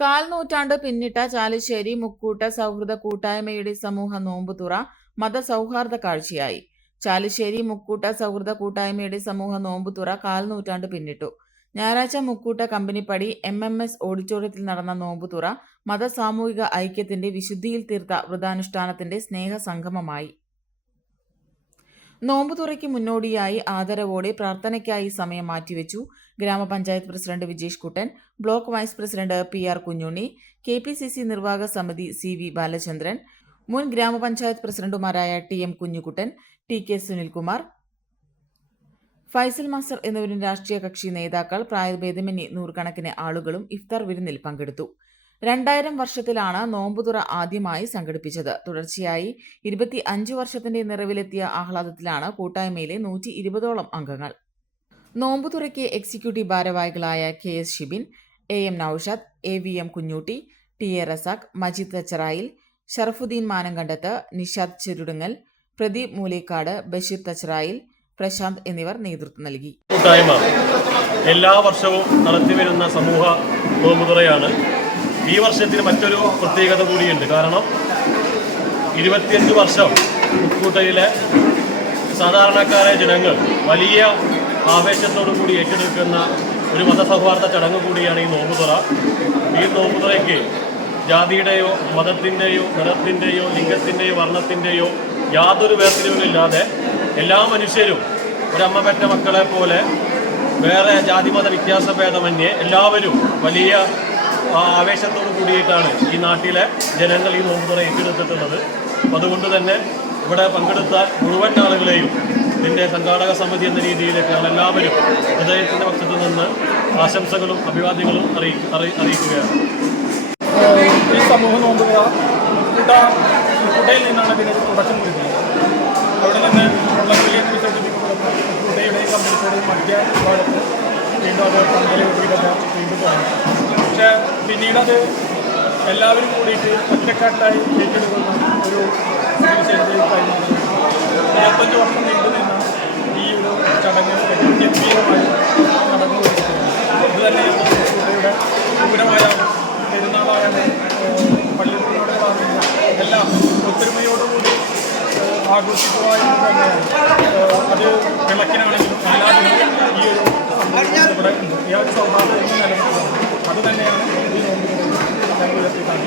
കാൽ നൂറ്റാണ്ട് പിന്നിട്ട ചാലിശ്ശേരി മുക്കൂട്ട സൗഹൃദ കൂട്ടായ്മയുടെ സമൂഹ നോമ്പുതുറ മതസൗഹാർദ്ദ കാഴ്ചയായി. ചാലിശ്ശേരി മുക്കൂട്ട സൗഹൃദ കൂട്ടായ്മയുടെ സമൂഹ നോമ്പുതുറ കാൽ നൂറ്റാണ്ട് പിന്നിട്ടു. ഞായറാഴ്ച Mukkootta Companypadi M M S ഓഡിറ്റോറിയത്തിൽ നടന്ന നോമ്പുതുറ മതസാമൂഹിക ഐക്യത്തിന്റെ വിശുദ്ധിയിൽ തീർത്ത വ്രതാനുഷ്ഠാനത്തിന്റെ സ്നേഹസംഗമമായി. നോമ്പുതുറയ്ക്ക് മുന്നോടിയായി ആദരവോടെ പ്രാർത്ഥനയ്ക്കായി സമയം മാറ്റിവെച്ചു. ഗ്രാമപഞ്ചായത്ത് president Vijesh Kuttan block vice president P R Kunhunni K P C C നിർവാഹക സമിതി സി വി ബാലചന്ദ്രൻ മുൻ ഗ്രാമപഞ്ചായത്ത് പ്രസിഡന്റുമാരായ T M Kunhikuttan T K Sunilkumar Faisal master എന്നിവരും രാഷ്ട്രീയ കക്ഷി നേതാക്കൾ പ്രായഭേദമന്യേ നൂറുകണക്കിന് ആളുകളും ഇഫ്താർ വിരുന്നിൽ പങ്കെടുത്തു. രണ്ടായിരം വർഷത്തിലാണ് നോമ്പുതുറ ആദ്യമായി സംഘടിപ്പിച്ചത്. തുടർച്ചയായി ഇരുപത്തി അഞ്ച് വർഷത്തിന്റെ നിറവിലെത്തിയ ആഹ്ലാദത്തിലാണ് കൂട്ടായ്മയിലെ നൂറ്റി ഇരുപതോളം അംഗങ്ങൾ. നോമ്പുതുറയ്ക്ക് എക്സിക്യൂട്ടീവ് ഭാരവാഹികളായ K S Shibin A M Naushad A V M Kunhutty T A Razak Majeed Thacharayil Sharafudheen Manankandath Nishad Cherudungal Pradeep Moolekkad Basheer Thacharayil Prashanth എന്നിവർ നേതൃത്വം നൽകി. കൂട്ടായ്മ എല്ലാ വർഷവും നടത്തിവരുന്ന സമൂഹ നോമ്പുതുറയാണ്. ഈ വർഷത്തിന് മറ്റൊരു പ്രത്യേകത കൂടിയുണ്ട്. കാരണം ഇരുപത്തിയഞ്ച് വർഷം ഉപ്പൂട്ടയിലെ സാധാരണക്കാരായ ജനങ്ങൾ വലിയ ആവേശത്തോടു കൂടി ഏറ്റെടുക്കുന്ന ഒരു മതസൗഹാർദ്ദ ചടങ്ങ് കൂടിയാണ് ഈ നോമ്പുതുറ. ഈ നോമ്പുതുറയ്ക്ക് ജാതിയുടെയോ മതത്തിന്റെയോ നിറത്തിന്റെയോ ലിംഗത്തിന്റെയോ വർണത്തിന്റെയോ യാതൊരു വേർതിരിവുമില്ലാതെ എല്ലാ മനുഷ്യരും ഒരമ്മ പെറ്റ മക്കളെ പോലെ വേറെ ജാതിമത വ്യത്യാസഭേദമന്യേ എല്ലാവരും വലിയ ആവേശത്തോടു കൂടിയിട്ടാണ് ഈ നാട്ടിലെ ജനങ്ങൾ ഈ നോമ്പുതുറ ഏറ്റെടുത്തിട്ടുള്ളത്. അപ്പം അതുകൊണ്ട് തന്നെ ഇവിടെ പങ്കെടുത്ത മുഴുവൻ ആളുകളെയും ഇതിന്റെ സംഘാടക സമിതി എന്ന രീതിയിലേക്ക് ഞങ്ങൾ എല്ലാവരും ഹൃദയത്തിന്റെ പക്ഷത്തു നിന്ന് ആശംസകളും അഭിവാദ്യങ്ങളും അറിയി അറി- അറിയിക്കുകയാണ്. ഈ സമൂഹ നോമ്പുക മുക്കുട്ട മുക്കുട്ടയിൽ നിന്നാണ് ഇതിന് തുടക്കം കുറിക്കുന്നത്. അവിടെ നിന്ന് വെള്ളത്തിലേക്ക് വിസർജിപ്പിക്കപ്പെടുന്ന മുക്കുട്ടയുടെയും കമ്പനിയുടെയും മധ്യ ഭാഗത്ത് വീണ്ടും അത് പങ്കെടുക്കുക വീണ്ടും തുടങ്ങി. പക്ഷേ പിന്നീട് എല്ലാവരും കൂടിയിട്ട് ഒറ്റക്കാട്ടായി ഏറ്റെടുക്കുന്ന ഒരു നാൽപ്പത്തഞ്ച് വർഷം നീണ്ടു നിന്ന ഈ ഒരു ചടങ്ങ് ഗംഭീരമായി നടന്നു കൊണ്ടിരിക്കുന്നത് ഇത് തന്നെയാണ് മുക്കുട്ടയുടെ പൂരമായ പെരുന്നാളായാലും പള്ളിപ്പെരുന്നാളുകളാണെങ്കിലും എല്ലാം ഒത്തൊരുമയോടുകൂടി ആഘോഷിക്കുവാനും അത് വിളക്കിനാണെങ്കിലും എല്ലാവരും ഈ ഒരു ഇവിടെ ഈ ഒരു സൗഹാർദ്ദം എന്നും നിലനിൽക്കുന്നത് അത് തന്നെയാണ് ഈ നോമ്പിനെ ഉയർത്തിക്കാണ്